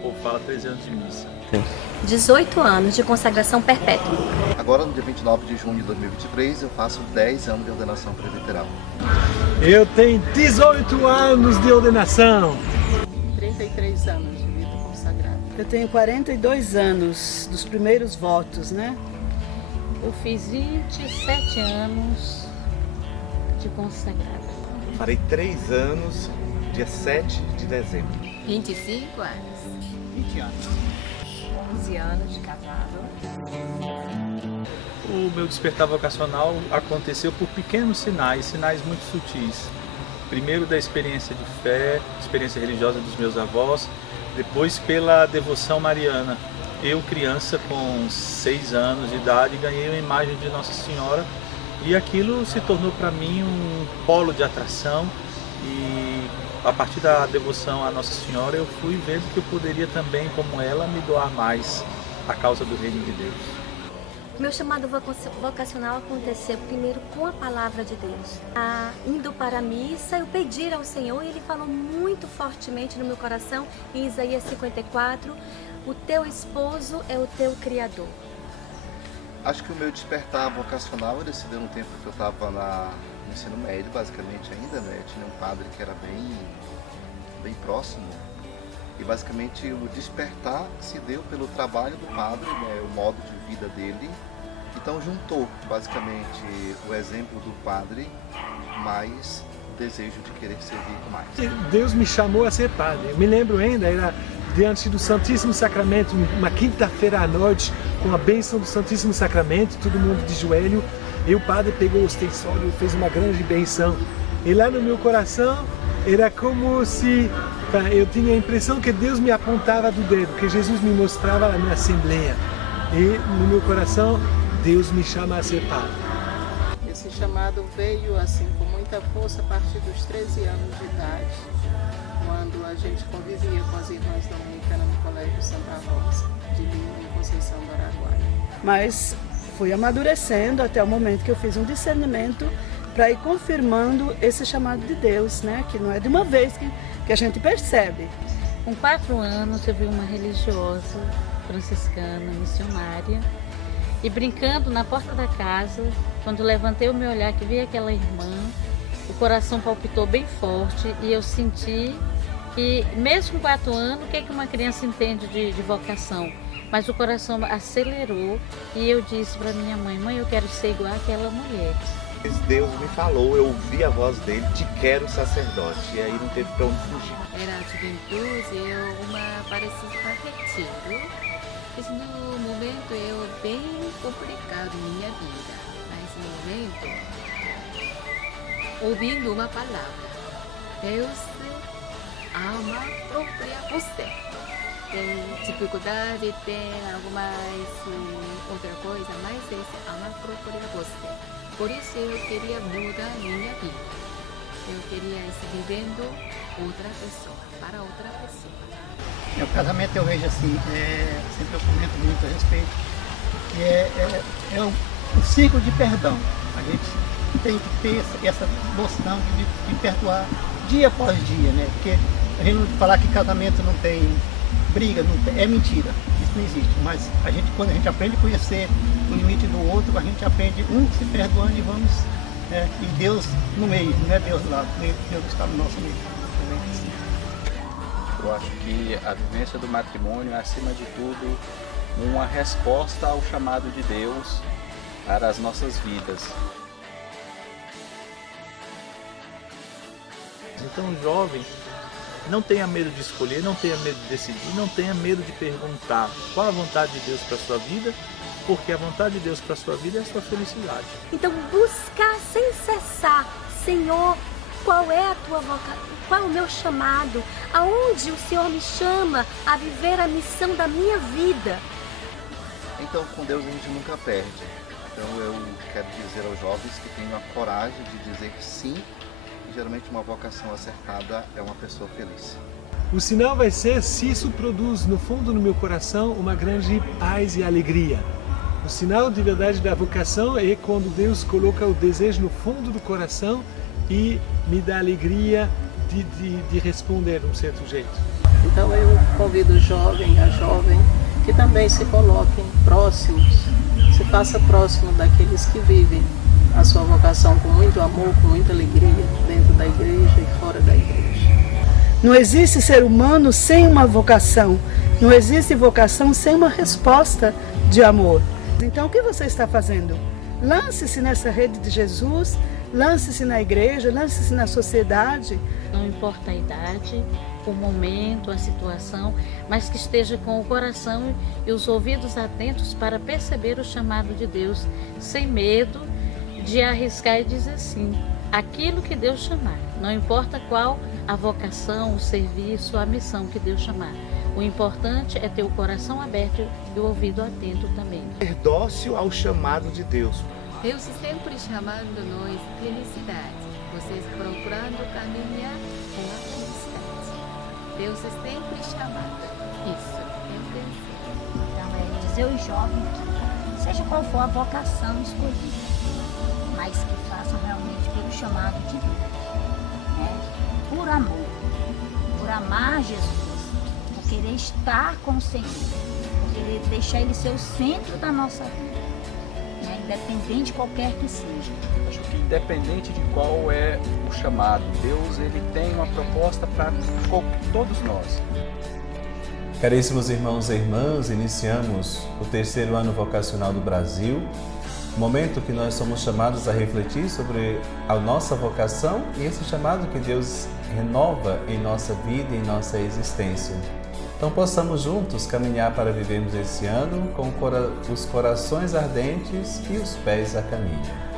o povo fala, 13 anos de missa. 18 anos de consagração perpétua. Agora, no dia 29 de junho de 2023, eu faço 10 anos de ordenação presbiteral. Eu tenho 18 anos de ordenação. 33 anos de vida consagrada. Eu tenho 42 anos dos primeiros votos, né? Eu fiz 27 anos de consagrada. Farei 3 anos, dia 7 de dezembro. 25 anos. 20 anos. 11 anos de casado. O meu despertar vocacional aconteceu por pequenos sinais muito sutis. Primeiro da experiência de fé, experiência religiosa dos meus avós, depois pela devoção mariana. Eu, criança com 6 anos de idade, ganhei uma imagem de Nossa Senhora e aquilo se tornou para mim um polo de atração e a partir da devoção à Nossa Senhora eu fui vendo que eu poderia também, como ela, me doar mais à causa do Reino de Deus. Meu chamado vocacional aconteceu primeiro com a palavra de Deus. Indo para a missa, eu pedi ao Senhor e Ele falou muito fortemente no meu coração, em Isaías 54, o teu esposo é o teu Criador. Acho que o meu despertar vocacional ele se deu no tempo que eu estava no ensino médio, basicamente ainda, né? Eu tinha um padre que era bem próximo. E basicamente o despertar se deu pelo trabalho do padre, né? O modo de vida dele. Então juntou basicamente o exemplo do padre, mais o desejo de querer servir mais. Deus me chamou a ser padre. Eu me lembro ainda, era diante do Santíssimo Sacramento, uma quinta-feira à noite, com a bênção do Santíssimo Sacramento, todo mundo de joelho, e o padre pegou o ostensório e fez uma grande benção. E lá no meu coração, era como se eu tinha a impressão que Deus me apontava do dedo, que Jesus me mostrava na minha assembleia. E no meu coração, Deus me chama a ser padre. Esse chamado veio assim com muita força a partir dos 13 anos de idade, quando a gente convivia com as irmãs dominicanas no Colégio Santa Rosa, de Lima, em Conceição do Araguaia. Mas fui amadurecendo até o momento que eu fiz um discernimento para ir confirmando esse chamado de Deus, né? Que não é de uma vez que a gente percebe. Com 4 anos eu vi uma religiosa franciscana, missionária, e brincando na porta da casa, quando levantei o meu olhar que vi aquela irmã, o coração palpitou bem forte e eu senti que, mesmo com 4 anos, o que é que uma criança entende de vocação? Mas o coração acelerou e eu disse para minha mãe, mãe, eu quero ser igual àquela mulher. Deus me falou, eu ouvi a voz dele, te quero sacerdote, e aí não teve para onde fugir. Era a juventude, eu parecia retiro. Esse no momento é bem complicado minha vida, mas no momento, ouvindo uma palavra, Deus ama própria você. Tem dificuldade, tem alguma outra coisa, mas Ele ama própria você. Por isso eu queria mudar minha vida. Eu queria estar vivendo outra pessoa, para outra pessoa. O casamento eu vejo assim, sempre eu comento muito a respeito, que é um ciclo de perdão. A gente tem que ter essa noção de perdoar dia após dia, né? Porque a gente não falar que casamento não tem briga, é mentira, isso não existe. Mas quando a gente aprende a conhecer o limite do outro, a gente aprende se perdoando e vamos, e Deus no meio, não é Deus do lado, Deus está no nosso meio. Eu acho que a vivência do matrimônio é, acima de tudo, uma resposta ao chamado de Deus para as nossas vidas. Então, jovem, não tenha medo de escolher, não tenha medo de decidir, não tenha medo de perguntar qual a vontade de Deus para a sua vida, porque a vontade de Deus para a sua vida é a sua felicidade. Então, buscar sem cessar, Senhor, qual é a tua vocação? Qual é o meu chamado? Aonde o Senhor me chama a viver a missão da minha vida? Então, com Deus a gente nunca perde. Então, eu quero dizer aos jovens que tenham a coragem de dizer sim. E, geralmente, uma vocação acertada é uma pessoa feliz. O sinal vai ser se isso produz no fundo do meu coração uma grande paz e alegria. O sinal de verdade da vocação é quando Deus coloca o desejo no fundo do coração e me dá alegria de responder de um certo jeito. Então eu convido o jovem, a jovem, que também se coloquem próximos, se faça próximo daqueles que vivem a sua vocação com muito amor, com muita alegria, dentro da igreja e fora da igreja. Não existe ser humano sem uma vocação. Não existe vocação sem uma resposta de amor. Então, o que você está fazendo? Lance-se nessa rede de Jesus, lance-se na igreja, lance-se na sociedade. Não importa a idade, o momento, a situação, mas que esteja com o coração e os ouvidos atentos para perceber o chamado de Deus, sem medo de arriscar e dizer sim, aquilo que Deus chamar. Não importa qual a vocação, o serviço, a missão que Deus chamar. O importante é ter o coração aberto e o ouvido atento também. Ser dócil ao chamado de Deus. Deus sempre chamando nós felicidade. Vocês procurando caminhar com a felicidade. Deus sempre chamando. Isso, sempre assim. Então é dizer aos jovens que, seja qual for a vocação escolhida, mas que façam realmente pelo chamado de Deus, né? Por amor, por amar Jesus, por querer estar com o Senhor, por querer deixar Ele ser o centro da nossa vida, né? Independente de qualquer que seja. Acho que independente de qual é o chamado, Deus ele tem uma proposta para todos nós. Caríssimos irmãos e irmãs, iniciamos o 3º ano vocacional do Brasil, momento que nós somos chamados a refletir sobre a nossa vocação e esse chamado que Deus renova em nossa vida e em nossa existência. Então possamos juntos caminhar para vivermos esse ano com os corações ardentes e os pés a caminho.